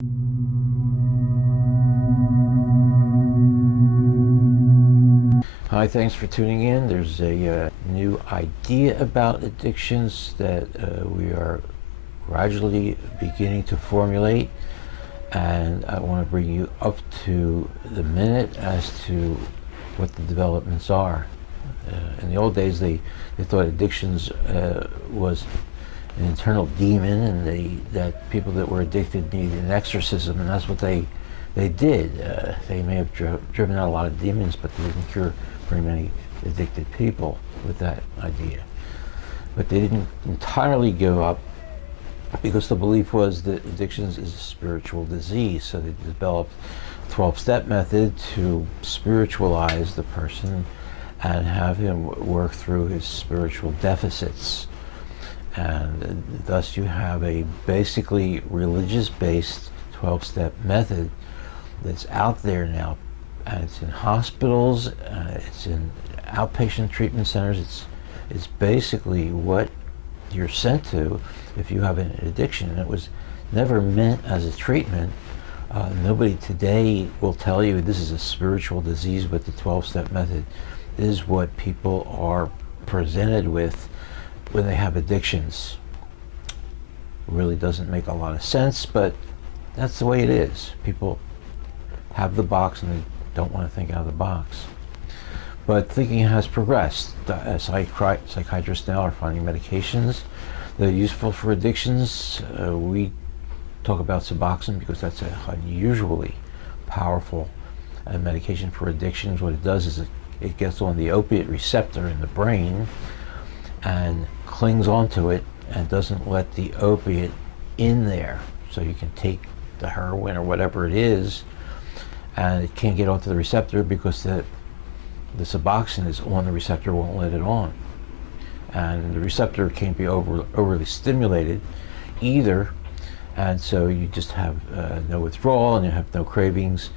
Hi, thanks for tuning in. There's a new idea about addictions that we are gradually beginning to formulate, and I want to bring you up to the minute as to what the developments are. In the old days, they thought addictions was an internal demon, and that people that were addicted needed an exorcism, and that's what they did. They may have driven out a lot of demons, but they didn't cure very many addicted people with that idea. But they didn't entirely give up, because the belief was that addictions is a spiritual disease. So they developed a 12-step method to spiritualize the person and have him work through his spiritual deficits. And thus you have a basically religious-based 12-step method that's out there now. And it's in hospitals, it's in outpatient treatment centers. It's basically what you're sent to if you have an addiction. And it was never meant as a treatment. Nobody today will tell you this is a spiritual disease, but the 12-step method is what people are presented with when they have addictions. It really doesn't make a lot of sense, but that's the way it is. People have the box and they don't want to think out of the box. But thinking has progressed. Psychiatrists now are finding medications that are useful for addictions. We talk about Suboxone because that's an unusually powerful medication for addictions. What it does is it gets on the opiate receptor in the brain and clings onto it and doesn't let the opiate in there. So you can take the heroin or whatever it is, and it can't get onto the receptor because the Suboxone is on the receptor, won't let it on. And the receptor can't be overly stimulated either, and so you just have no withdrawal and you have no cravings,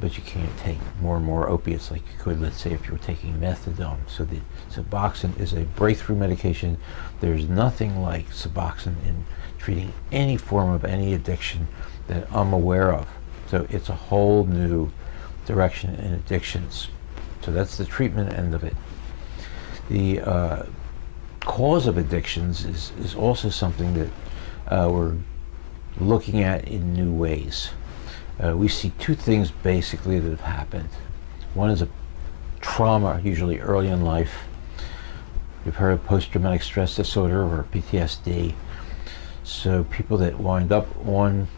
but you can't take more and more opiates like you could, let's say, if you were taking methadone. So the Suboxone is a breakthrough medication. There's nothing like Suboxone in treating any form of any addiction that I'm aware of. So it's a whole new direction in addictions. So that's the treatment end of it. The cause of addictions is also something that we're looking at in new ways. We see two things basically that have happened. One is a trauma, usually early in life. You've heard of post-traumatic stress disorder or PTSD. So people that wind up on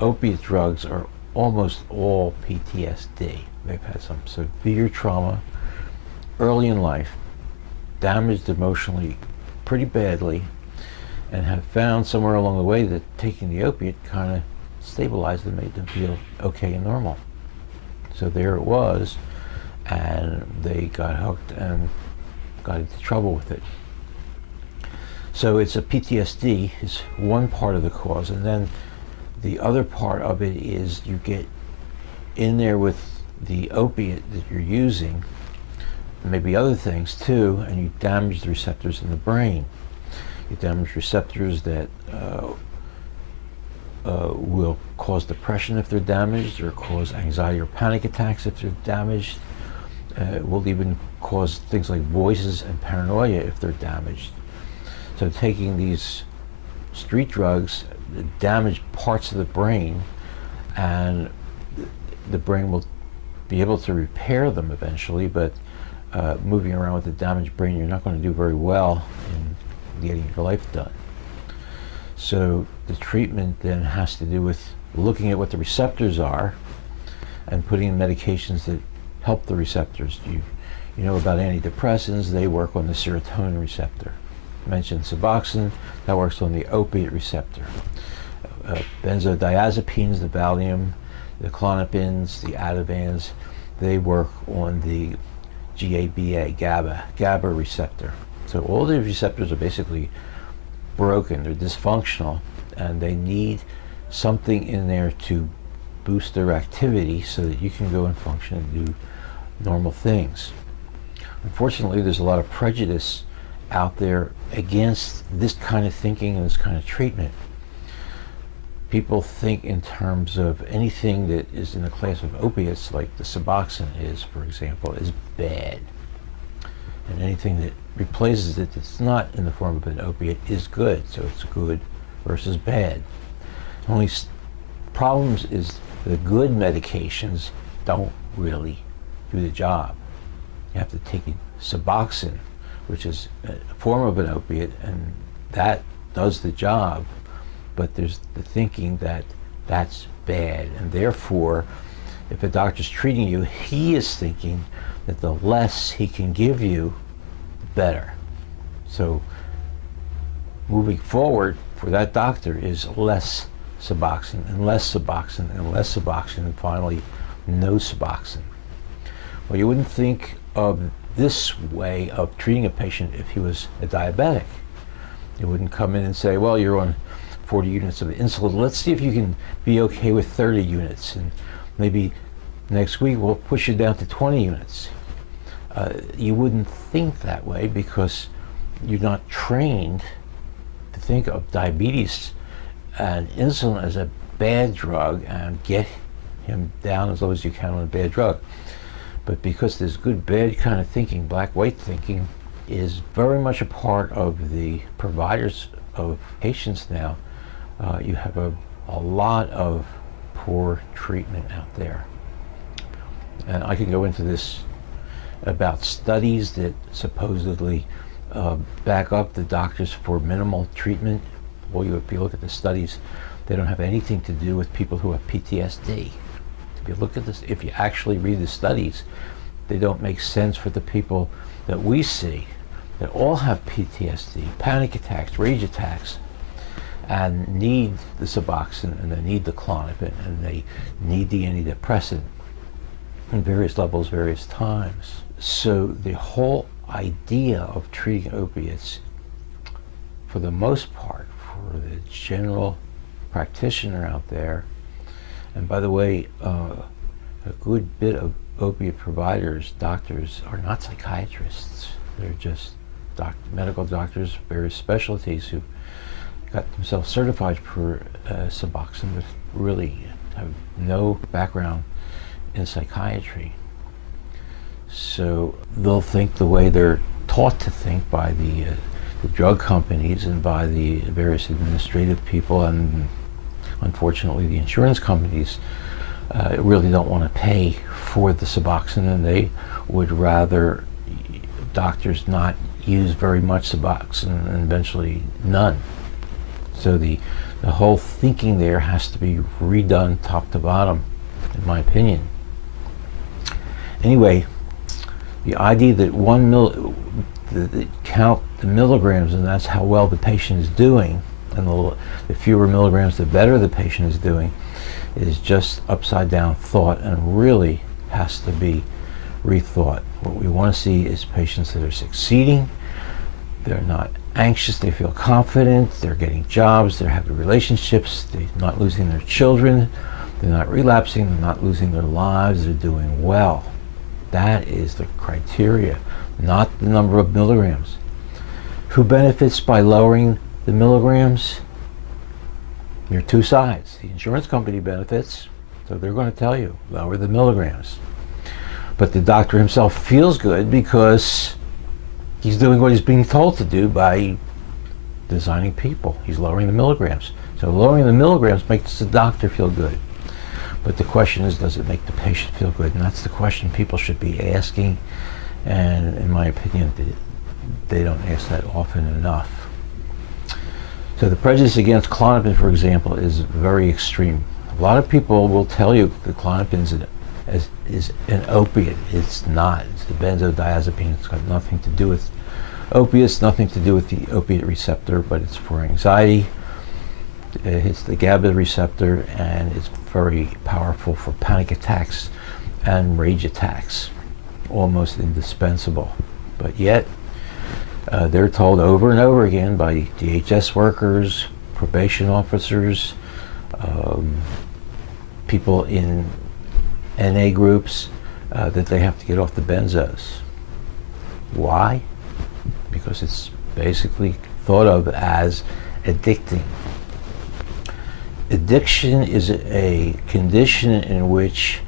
opiate drugs are almost all PTSD. They've had some severe trauma early in life, damaged emotionally pretty badly, and have found somewhere along the way that taking the opiate kind of stabilized them, made them feel okay and normal. So there it was, and they got hooked and got into trouble with it. So it's a PTSD is one part of the cause, and then the other part of it is you get in there with the opiate that you're using, maybe other things too, and you damage the receptors in the brain. You damage receptors that will cause depression if they're damaged, or cause anxiety or panic attacks if they're damaged. It will even cause things like voices and paranoia if they're damaged. So taking these street drugs damage parts of the brain, and the brain will be able to repair them eventually, but moving around with a damaged brain, you're not going to do very well in getting your life done. So the treatment then has to do with looking at what the receptors are and putting in medications that help the receptors. You know about antidepressants, they work on the serotonin receptor. I mentioned Suboxone, that works on the opiate receptor. Benzodiazepines, the Valium, the Klonopins, the Ativans, they work on the GABA receptor. So all the receptors are basically broken, they're dysfunctional, and they need something in there to boost their activity so that you can go and function and do normal things. Unfortunately, there's a lot of prejudice out there against this kind of thinking and this kind of treatment. people think in terms of anything that is in the class of opiates, like the Suboxone is, for example, is bad. And anything that replaces it that's not in the form of an opiate is good. So it's good versus bad. Only problems is the good medications don't really do the job. You have to take Suboxone, which is a form of an opiate, and that does the job. But there's the thinking that that's bad, and therefore, if a doctor's treating you, he is thinking that the less he can give you, the better. So moving forward for that doctor is less Suboxone and less Suboxone and less Suboxone, and finally no Suboxone. Well, you wouldn't think of this way of treating a patient if he was a diabetic. You wouldn't come in and say, well, you're on 40 units of insulin. Let's see if you can be okay with 30 units, and maybe next week we'll push you down to 20 units. You wouldn't think that way because you're not trained to think of diabetes and insulin as a bad drug and get him down as low as you can on a bad drug. But because this good bad kind of thinking, black white thinking, is very much a part of the providers of patients now, you have a lot of poor treatment out there. And I can go into this about studies that supposedly back up the doctors for minimal treatment. Well, if you look at the studies, they don't have anything to do with people who have PTSD. If you look at this, if you actually read the studies, they don't make sense for the people that we see that all have PTSD, panic attacks, rage attacks, and need the Suboxone, and they need the Klonopin, and they need the antidepressant in various levels, various times. So the whole idea of treating opiates, for the most part, for the general practitioner out there, and by the way, a good bit of opiate providers, doctors, are not psychiatrists. They're just medical doctors, various specialties who got themselves certified for Suboxone, but really have no background in psychiatry. So they'll think the way they're taught to think by the drug companies and by the various administrative people, and unfortunately the insurance companies really don't want to pay for the Suboxone, and they would rather doctors not use very much Suboxone and eventually none. So the whole thinking there has to be redone top to bottom, in my opinion. Anyway, the idea that count the milligrams and that's how well the patient is doing, and the fewer milligrams the better the patient is doing, is just upside down thought and really has to be rethought. What we want to see is patients that are succeeding, they're not anxious, they feel confident, they're getting jobs, they're having relationships, they're not losing their children, they're not relapsing, they're not losing their lives, they're doing well. That is the criteria, not the number of milligrams. Who benefits by lowering the milligrams? There are two sides. The insurance company benefits, so they're going to tell you, lower the milligrams. But the doctor himself feels good because he's doing what he's being told to do by designing people. He's lowering the milligrams. So lowering the milligrams makes the doctor feel good. But the question is, does it make the patient feel good? And that's the question people should be asking. And in my opinion, they don't ask that often enough. So the prejudice against Klonopin, for example, is very extreme. A lot of people will tell you the Klonopin is an opiate. It's not. It's a benzodiazepine. It's got nothing to do with opiates, nothing to do with the opiate receptor, but it's for anxiety. It hits the GABA receptor, and it's very powerful for panic attacks and rage attacks. Almost indispensable. But yet, they're told over and over again by DHS workers, probation officers, people in NA groups, that they have to get off the benzos. Why? Because it's basically thought of as addicting. Addiction is a condition in which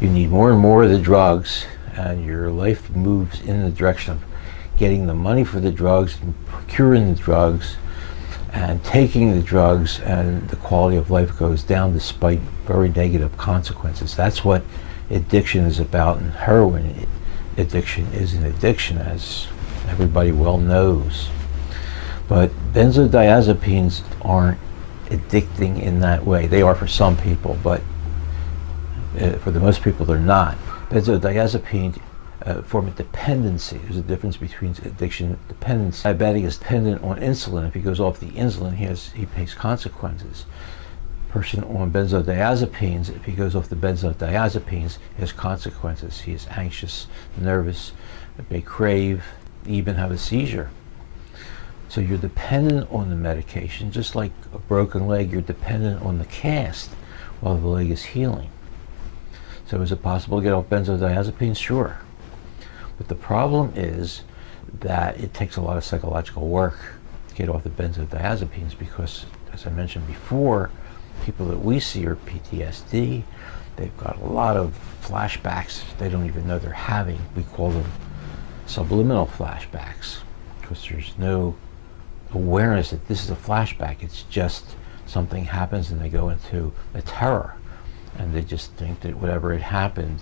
you need more and more of the drugs, and your life moves in the direction of getting the money for the drugs, and procuring the drugs, and taking the drugs, and the quality of life goes down despite very negative consequences. That's what addiction is about, and heroin addiction is an addiction, as everybody well knows. But benzodiazepines aren't addicting in that way. They are for some people, but for the most people they're not. Benzodiazepines form a dependency. There's a difference between addiction and dependence. Diabetic is dependent on insulin. If he goes off the insulin, he pays consequences. Person on benzodiazepines, if he goes off the benzodiazepines, he has consequences. He is anxious, nervous, may crave, even have a seizure. So you're dependent on the medication, just like a broken leg, you're dependent on the cast while the leg is healing. So is it possible to get off benzodiazepines? Sure. But the problem is that it takes a lot of psychological work to get off the benzodiazepines because, as I mentioned before, people that we see are PTSD. They've got a lot of flashbacks they don't even know they're having. We call them subliminal flashbacks because there's no awareness that this is a flashback. It's just something happens and they go into a terror, and they just think that whatever had happened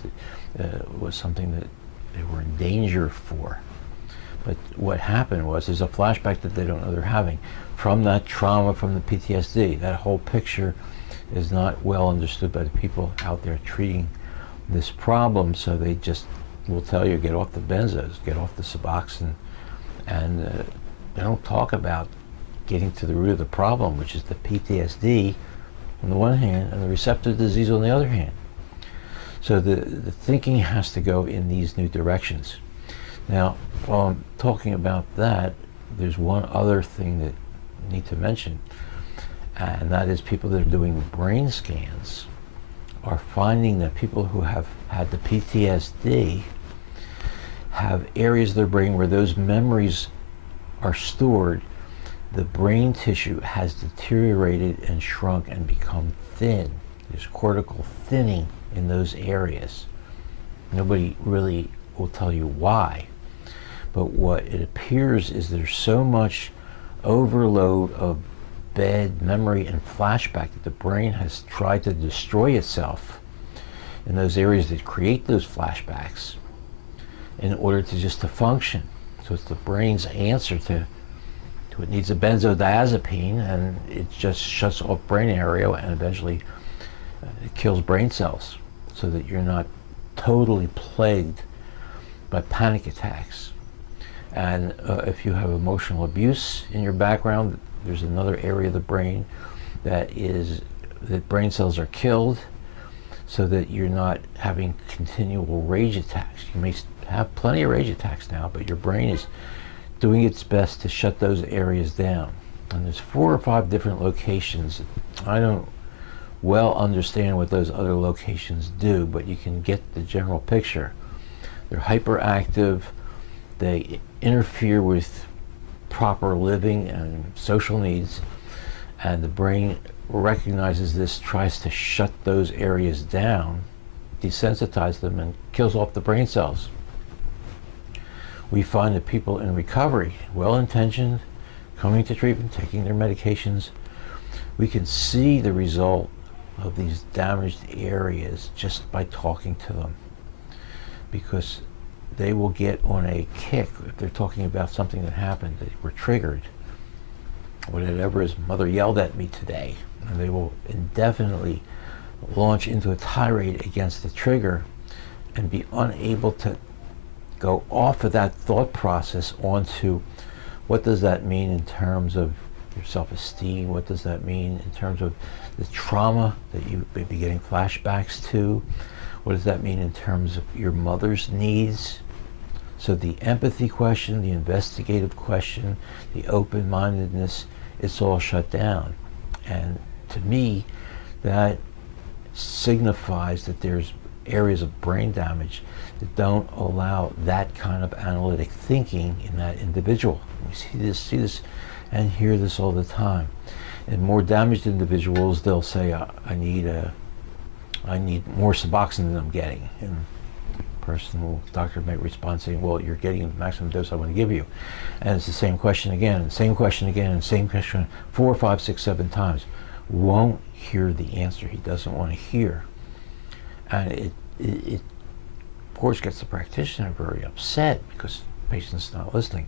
was something that they were in danger for. But what happened was there's a flashback that they don't know they're having from that trauma, from the PTSD. That whole picture is not well understood by the people out there treating this problem, so they just will tell you, get off the benzos, get off the Suboxone, and they don't talk about getting to the root of the problem, which is the PTSD on the one hand and the receptive disease on the other hand. So the thinking has to go in these new directions. Now, while I'm talking about that, there's one other thing that I need to mention, and that is people that are doing brain scans are finding that people who have had the PTSD have areas of their brain where those memories are stored. The brain tissue has deteriorated and shrunk and become thin. There's cortical thinning in those areas. Nobody really will tell you why, but what it appears is there's so much overload of bad memory and flashback that the brain has tried to destroy itself in those areas that create those flashbacks in order to just to function. So it's the brain's answer to it needs a benzodiazepine, and it just shuts off brain area and eventually it kills brain cells so that you're not totally plagued by panic attacks. And if you have emotional abuse in your background, there's another area of the brain that brain cells are killed so that you're not having continual rage attacks. You may have plenty of rage attacks now, but your brain is doing its best to shut those areas down. And there's 4 or 5 different locations. I don't well understand what those other locations do, but you can get the general picture. They're hyperactive, they interfere with proper living and social needs, and the brain recognizes this, tries to shut those areas down, desensitize them, and kills off the brain cells. We find that people in recovery, well-intentioned, coming to treatment, taking their medications, we can see the result of these damaged areas just by talking to them, because they will get on a kick if they're talking about something that happened, that were triggered. Whatever his mother yelled at me today, and they will indefinitely launch into a tirade against the trigger and be unable to go off of that thought process onto what does that mean in terms of your self-esteem, what does that mean in terms of the trauma that you may be getting flashbacks to, what does that mean in terms of your mother's needs. So the empathy question, the investigative question, the open-mindedness, it's all shut down. And to me, that signifies that there's areas of brain damage that don't allow that kind of analytic thinking in that individual. We see this and hear this all the time. In more damaged individuals, they'll say, I need more Suboxone than I'm getting. And doctor may respond saying, well, you're getting the maximum dose I want to give you. And it's the same question again, and same question again, and same question 4, 5, 6, 7 times. Won't hear the answer he doesn't want to hear. And it of course gets the practitioner very upset because the patient's not listening.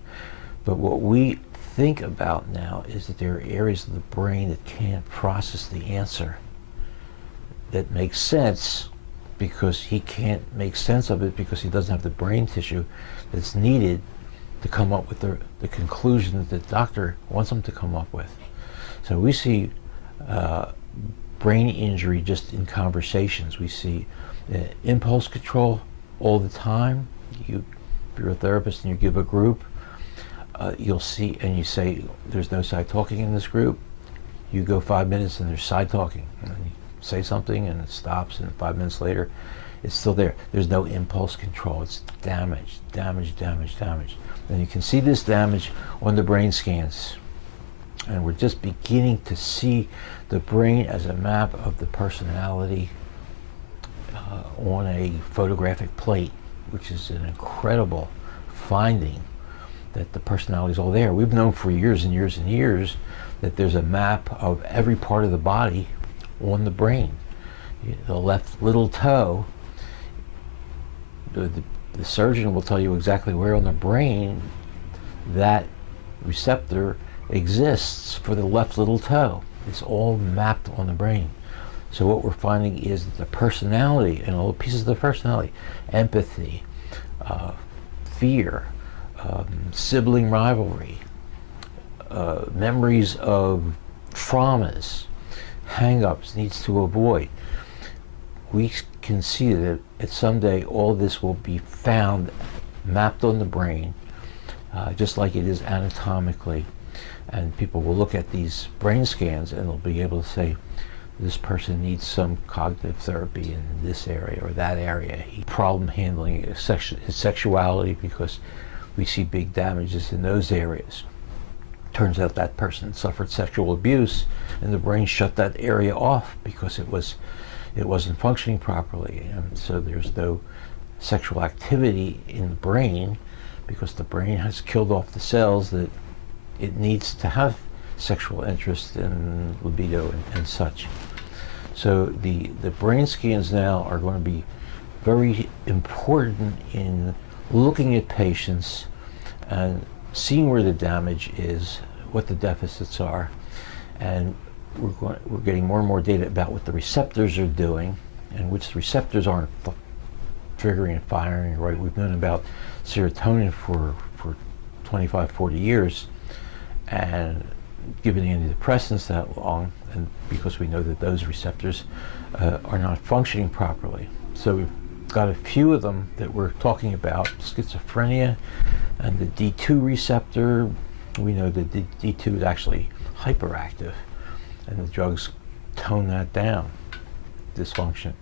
But what we think about now is that there are areas of the brain that can't process the answer that makes sense, because he can't make sense of it because he doesn't have the brain tissue that's needed to come up with the conclusion that the doctor wants him to come up with. So we see brain injury just in conversations. We see impulse control all the time. If you're a therapist and you give a group, you'll see, and you say, there's no side talking in this group. You go 5 minutes and there's side talking. And you say something and it stops, and 5 minutes later, it's still there. There's no impulse control. It's damage, damage, damage, damage. And you can see this damage on the brain scans. And we're just beginning to see the brain as a map of the personality on a photographic plate, which is an incredible finding, that the personality is all there. We've known for years and years and years that there's a map of every part of the body on the brain. The left little toe, the surgeon will tell you exactly where on the brain that receptor exists for the left little toe. It's all mapped on the brain. So what we're finding is that the personality, and all the pieces of the personality, empathy, fear, sibling rivalry, memories of traumas, hang-ups, needs to avoid. We can see that someday all this will be found, mapped on the brain, just like it is anatomically. And people will look at these brain scans and they'll be able to say, this person needs some cognitive therapy in this area or that area. Problem handling his sexuality, because we see big damages in those areas. Turns out that person suffered sexual abuse and the brain shut that area off because it wasn't functioning properly. And so there's no sexual activity in the brain because the brain has killed off the cells that it needs to have sexual interest and libido and such. So the brain scans now are going to be very important in looking at patients and seeing where the damage is, what the deficits are, and we're getting more and more data about what the receptors are doing and which receptors aren't triggering and firing right. We've known about serotonin for 25, 40 years and given antidepressants that long, and because we know that those receptors are not functioning properly. So we've got a few of them that we're talking about: schizophrenia and the D2 receptor. We know that the D2 is actually hyperactive, and the drugs tone that down, dysfunction.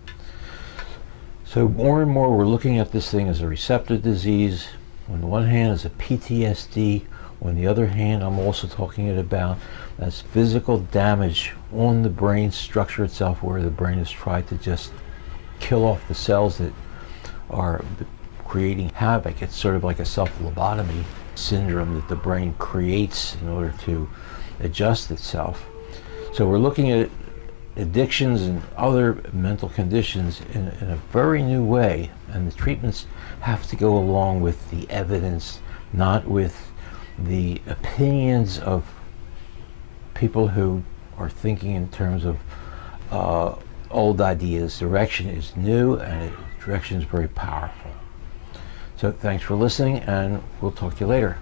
So more and more we're looking at this thing as a receptor disease. On the one hand, as a PTSD. On the other hand, I'm also talking about as physical damage on the brain structure itself, where the brain has tried to just kill off the cells that are creating havoc. It's sort of like a self-lobotomy syndrome that the brain creates in order to adjust itself. So we're looking at addictions and other mental conditions in a very new way, and the treatments have to go along with the evidence, not with the opinions of people who are thinking in terms of old ideas. Direction is new, and direction is very powerful. So thanks for listening, and we'll talk to you later.